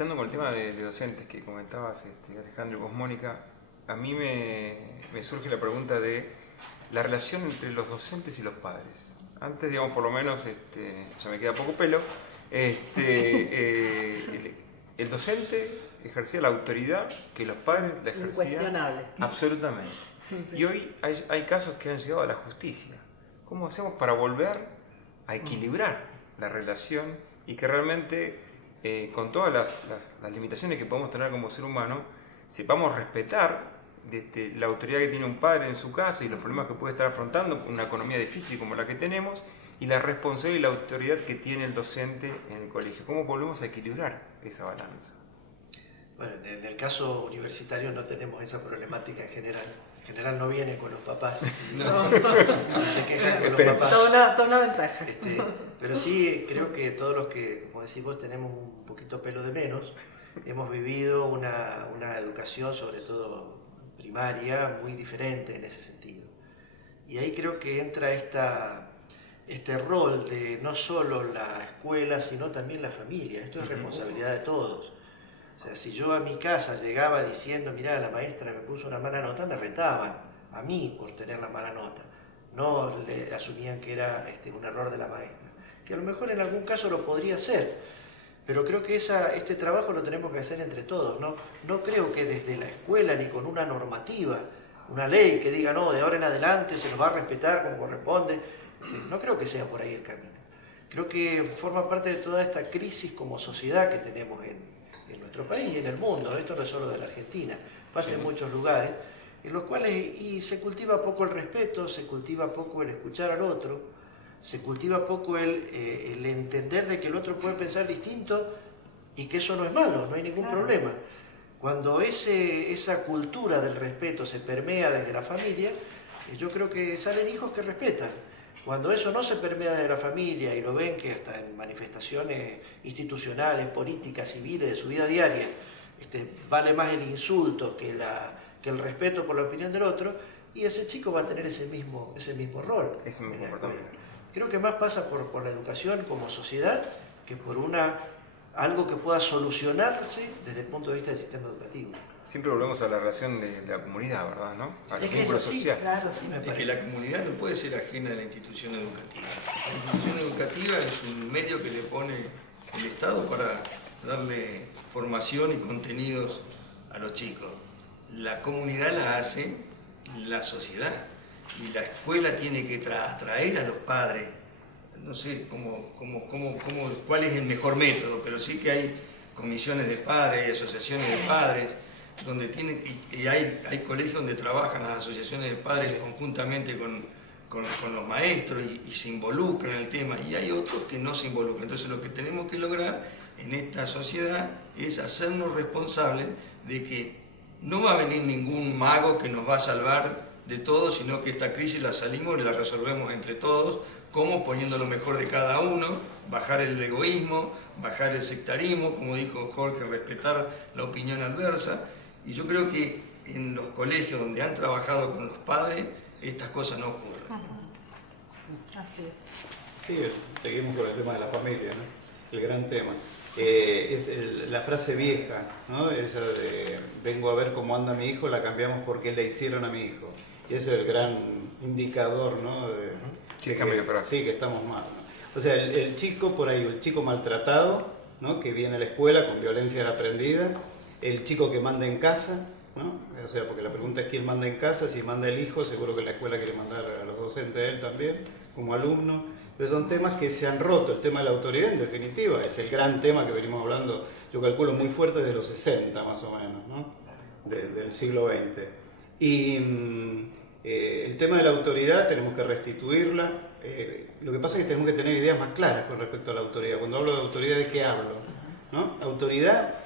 estando con el tema de docentes que comentabas, Alejandro y vos, Mónica, a mí me surge la pregunta de la relación entre los docentes y los padres. Antes, digamos, por lo menos, ya me queda poco pelo, el docente ejercía la autoridad que los padres la ejercían. Incuestionable. Absolutamente. Sí. Y hoy hay casos que han llegado a la justicia. ¿Cómo hacemos para volver a equilibrar la relación y que realmente, con todas las limitaciones que podemos tener como ser humano, sepamos respetar la autoridad que tiene un padre en su casa y los problemas que puede estar afrontando con una economía difícil como la que tenemos, y la responsabilidad y la autoridad que tiene el docente en el colegio? ¿Cómo volvemos a equilibrar esa balanza? Bueno, en el caso universitario no tenemos esa problemática en general. En general no viene con los papás. No se quejan con los papás. Toda una ventaja. Pero sí creo que todos los que, como decís vos, tenemos un poquito pelo de menos, hemos vivido una educación, sobre todo primaria, muy diferente en ese sentido. Y ahí creo que entra este rol de no solo la escuela, sino también la familia. Esto es responsabilidad de todos. O sea, si yo a mi casa llegaba diciendo, mirá, la maestra me puso una mala nota, me retaban a mí por tener la mala nota. No le asumían que era un error de la maestra. Que a lo mejor en algún caso lo podría ser, pero creo que este trabajo lo tenemos que hacer entre todos. No creo que desde la escuela ni con una normativa, una ley que diga, no, de ahora en adelante se nos va a respetar como corresponde. No creo que sea por ahí el camino. Creo que forma parte de toda esta crisis como sociedad que tenemos en nuestro país y en el mundo. Esto no es solo de la Argentina, pasa en muchos lugares, en los cuales se cultiva poco el respeto, se cultiva poco el escuchar al otro, se cultiva poco el entender de que el otro puede pensar distinto y que eso no es malo, no hay ningún problema. Cuando esa cultura del respeto se permea desde la familia, yo creo que salen hijos que respetan. Cuando eso no se permea de la familia y lo ven que hasta en manifestaciones institucionales, políticas, civiles, de su vida diaria, vale más el insulto que el respeto por la opinión del otro, y ese chico va a tener ese mismo rol. Ese mismo comportamiento. Creo que más pasa por la educación como sociedad que por algo que pueda solucionarse desde el punto de vista del sistema educativo. Siempre volvemos a la relación de la comunidad, ¿verdad? ¿No? Al vínculo social. Claro, sí, me parece. Es que la comunidad no puede ser ajena a la institución educativa. La institución educativa es un medio que le pone el Estado para darle formación y contenidos a los chicos. La comunidad la hace la sociedad y la escuela tiene que atraer a los padres. No sé cuál es el mejor método, pero sí que hay comisiones de padres, hay asociaciones de padres, donde hay colegios donde trabajan las asociaciones de padres conjuntamente con los maestros y se involucran en el tema, y hay otros que no se involucran. Entonces lo que tenemos que lograr en esta sociedad es hacernos responsables de que no va a venir ningún mago que nos va a salvar de todo, sino que esta crisis la salimos y la resolvemos entre todos, como poniendo lo mejor de cada uno, bajar el egoísmo, bajar el sectarismo, como dijo Jorge, respetar la opinión adversa. Y yo creo que en los colegios donde han trabajado con los padres, estas cosas no ocurren. Así es. Sí, seguimos con el tema de la familia, ¿no? El gran tema. La frase vieja, ¿no? Esa de vengo a ver cómo anda mi hijo, la cambiamos porque le hicieron a mi hijo. Y ese es el gran indicador, ¿no? Sí, que estamos mal, ¿no? O sea, el chico por ahí, el chico maltratado, ¿no? Que viene a la escuela con violencia aprendida, el chico que manda en casa, ¿no? O sea, porque la pregunta es quién manda en casa. Si manda el hijo, seguro que la escuela quiere mandar a los docentes de él también, como alumno. Pero son temas que se han roto. El tema de la autoridad, en definitiva, es el gran tema que venimos hablando, yo calculo, muy fuerte desde los 60 más o menos, ¿no? Del siglo XX. Y el tema de la autoridad tenemos que restituirla. Lo que pasa es que tenemos que tener ideas más claras con respecto a la autoridad. Cuando hablo de autoridad, ¿de qué hablo? ¿No? Autoridad,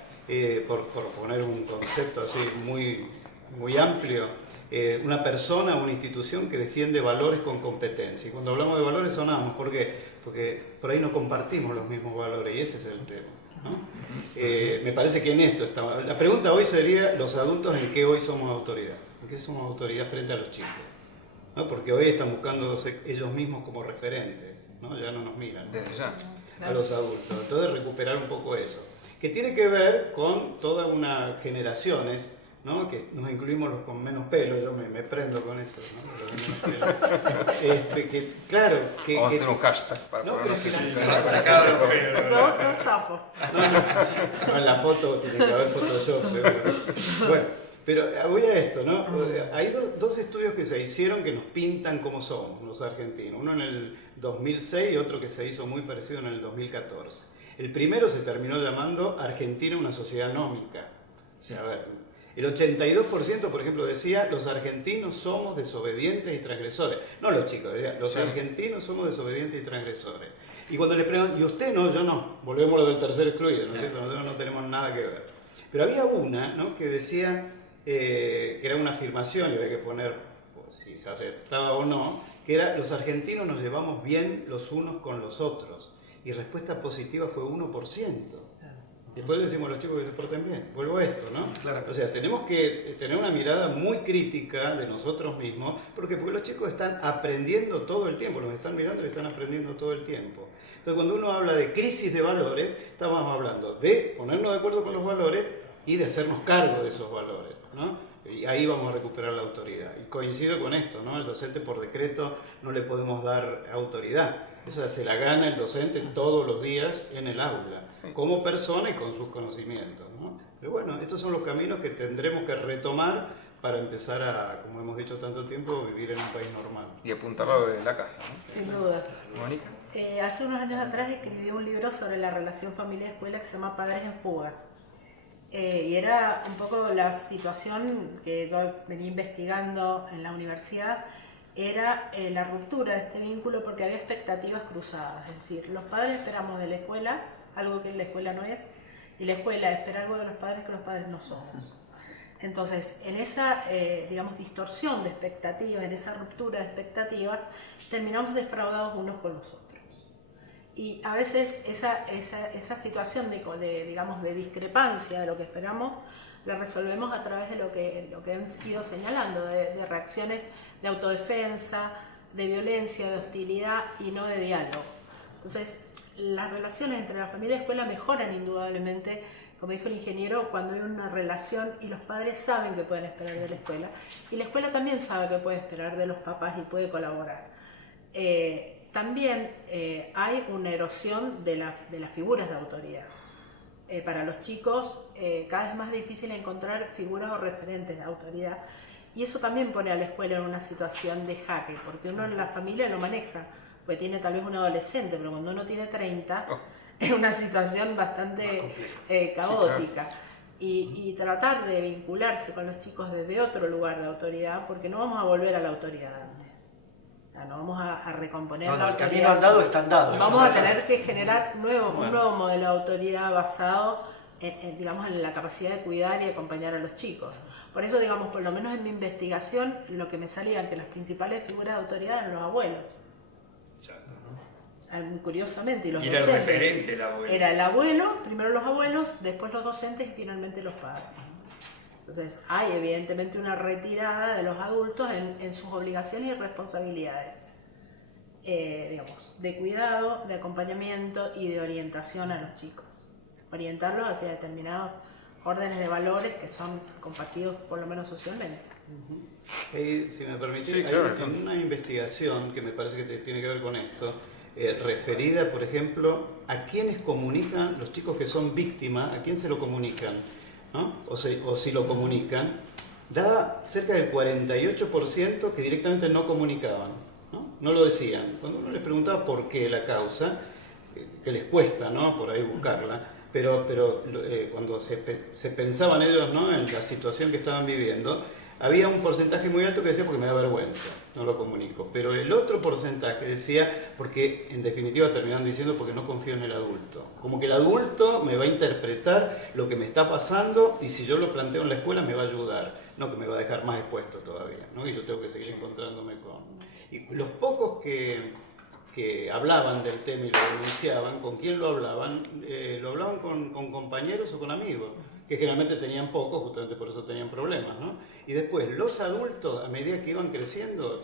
por poner un concepto así muy, muy amplio, una persona o una institución que defiende valores con competencia. Y cuando hablamos de valores sonamos, porque por ahí no compartimos los mismos valores, y ese es el tema, ¿no? Me parece que en esto estamos. La pregunta hoy sería, los adultos, ¿en qué hoy somos autoridad? ¿En qué somos autoridad frente a los chicos? ¿No? Porque hoy están buscándose ellos mismos como referentes, ¿no? Ya no nos miran, ¿no? Desde ya. A los adultos. Entonces recuperar un poco eso. que tiene que ver con toda una generaciones, ¿no? Que nos incluimos los con menos pelo, yo me prendo con eso, ¿no? Los de menos pelo. Que, claro, que... Vamos a hacer un hashtag para No, ponernos pero en que el- la- Sacado los pelos. Yo zafo. No, en la foto tiene que haber Photoshop, seguro. Bueno, pero voy a esto, ¿no? Hay dos estudios que se hicieron que nos pintan cómo somos los argentinos. Uno en el 2006 y otro que se hizo muy parecido en el 2014. El primero se terminó llamando Argentina una sociedad nómica. O sea, a ver, el 82%, por ejemplo, decía los argentinos somos desobedientes y transgresores. No los chicos, decía, los argentinos somos desobedientes y transgresores. Y cuando les preguntan, ¿y usted no? Yo no. Volvemos a lo del tercer excluido, ¿no es cierto? Nosotros no tenemos nada que ver. Pero había una, ¿no?, que decía que era una afirmación, y había que poner pues, si se aceptaba o no, que era los argentinos nos llevamos bien los unos con los otros. Y respuesta positiva fue 1%. Y después le decimos a los chicos que se porten bien. Vuelvo a esto, ¿no? Claro. O sea, tenemos que tener una mirada muy crítica de nosotros mismos, porque los chicos están aprendiendo todo el tiempo, los están mirando y están aprendiendo todo el tiempo. Entonces, cuando uno habla de crisis de valores, estamos hablando de ponernos de acuerdo con los valores y de hacernos cargo de esos valores, ¿no? Y ahí vamos a recuperar la autoridad. Y coincido con esto, ¿no? El docente por decreto no le podemos dar autoridad. Eso se la gana el docente todos los días en el aula, como persona y con sus conocimientos, ¿no? Pero bueno, estos son los caminos que tendremos que retomar para empezar a, como hemos dicho tanto tiempo, vivir en un país normal. Y apuntarlo de la casa, ¿no? Sin duda. Mónica. Hace unos años atrás escribí un libro sobre la relación familia-escuela que se llama Padres en Fuga. Y era un poco la situación que yo venía investigando en la universidad, era la ruptura de este vínculo porque había expectativas cruzadas. Es decir, los padres esperamos de la escuela algo que la escuela no es, y la escuela espera algo de los padres que los padres no somos. Entonces, en esa, digamos, distorsión de expectativas, en esa ruptura de expectativas, terminamos defraudados unos con los otros. Y a veces esa situación digamos, de discrepancia de lo que esperamos, la resolvemos a través de lo que han ido señalando, de reacciones de autodefensa, de violencia, de hostilidad y no de diálogo. Entonces, las relaciones entre la familia y la escuela mejoran indudablemente, como dijo el ingeniero, cuando hay una relación y los padres saben que pueden esperar de la escuela, y la escuela también sabe que puede esperar de los papás y puede colaborar. También hay una erosión de las figuras de autoridad. Para los chicos cada vez más difícil encontrar figuras o referentes de autoridad, y eso también pone a la escuela en una situación de jaque, porque uno en la familia lo maneja, pues tiene tal vez un adolescente, pero cuando uno tiene 30 es una situación bastante caótica. Y tratar de vincularse con los chicos desde otro lugar de autoridad, porque no vamos a volver a la autoridad antes. No vamos a recomponer la El autoridad. camino andado está andado. Vamos a tener que generar un nuevo modelo de autoridad basado digamos, en la capacidad de cuidar y acompañar a los chicos. Por eso, digamos, por lo menos en mi investigación, lo que me salía que las principales figuras de autoridad eran los abuelos. Exacto. Curiosamente, y los Y era el docentes. referente el abuelo. Era el abuelo, primero los abuelos, después los docentes y finalmente los padres. Entonces, hay evidentemente una retirada de los adultos en sus obligaciones y responsabilidades, digamos, de cuidado, de acompañamiento y de orientación a los chicos. Orientarlos hacia determinados órdenes de valores que son compartidos por lo menos socialmente. Si me permitís, Sí, claro. hay una investigación que me parece que tiene que ver con esto, referida, por ejemplo, a quiénes comunican los chicos que son víctimas, a quién se lo comunican, ¿no? O si lo comunican, da cerca del 48% que directamente no comunicaban, no lo decían. Cuando uno les preguntaba por qué la causa, que les cuesta, ¿no?, por ahí buscarla, pero cuando se pensaban ellos, ¿no?, en la situación que estaban viviendo, había un porcentaje muy alto que decía porque me da vergüenza, no lo comunico. Pero el otro porcentaje decía porque en definitiva terminaban diciendo porque no confío en el adulto. Como que el adulto me va a interpretar lo que me está pasando y si yo lo planteo en la escuela me va a ayudar, no que me va a dejar más expuesto todavía, ¿no? Y yo tengo que seguir encontrándome con... Y los pocos que hablaban del tema y lo denunciaban, ¿con quién lo hablaban? Lo hablaban con compañeros o con amigos, que generalmente tenían poco, justamente por eso tenían problemas, ¿no? Y después, los adultos, a medida que iban creciendo,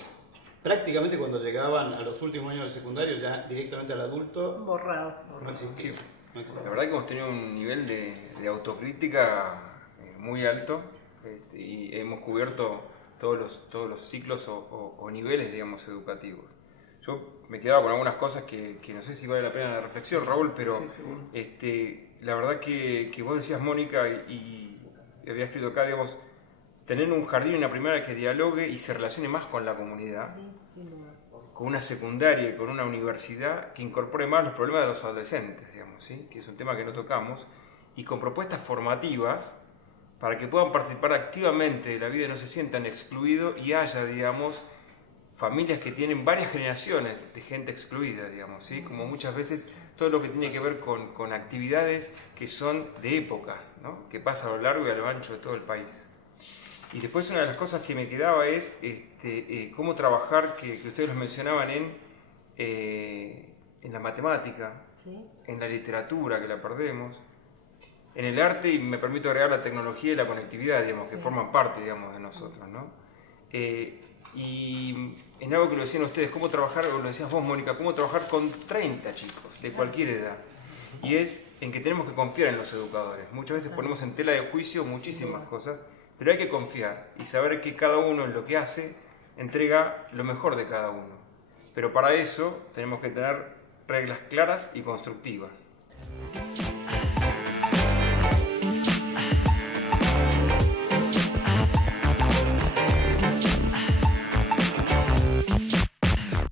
prácticamente cuando llegaban a los últimos años del secundario, ya directamente al adulto, Borrado. no existía. La verdad que hemos tenido un nivel de autocrítica muy alto, y hemos cubierto todos los ciclos o niveles, digamos, educativos. Yo me quedaba con algunas cosas que no sé si vale la pena la reflexión, Raúl, pero la verdad que vos decías, Mónica, y había escrito acá, digamos, tener un jardín y una primaria que dialogue y se relacione más con la comunidad, con una secundaria y con una universidad que incorpore más los problemas de los adolescentes, digamos, ¿sí? Que es un tema que no tocamos, y con propuestas formativas para que puedan participar activamente de la vida y no se sientan excluidos y haya, digamos, familias que tienen varias generaciones de gente excluida, digamos, ¿sí? Como muchas veces todo lo que tiene que ver con actividades que son de épocas, ¿no? Que pasa a lo largo y a lo ancho de todo el país. Y después una de las cosas que me quedaba es cómo trabajar, que ustedes los mencionaban en la matemática, ¿sí? En la literatura, que la perdemos, en el arte, y me permito agregar la tecnología y la conectividad, digamos, sí, que forman parte, digamos, de nosotros, ¿no? Y en algo que lo decían ustedes, cómo trabajar, o lo decías vos, Mónica, cómo trabajar con 30 chicos de cualquier edad. Y es en que tenemos que confiar en los educadores. Muchas veces ponemos en tela de juicio muchísimas cosas, pero hay que confiar y saber que cada uno en lo que hace entrega lo mejor de cada uno. Pero para eso tenemos que tener reglas claras y constructivas.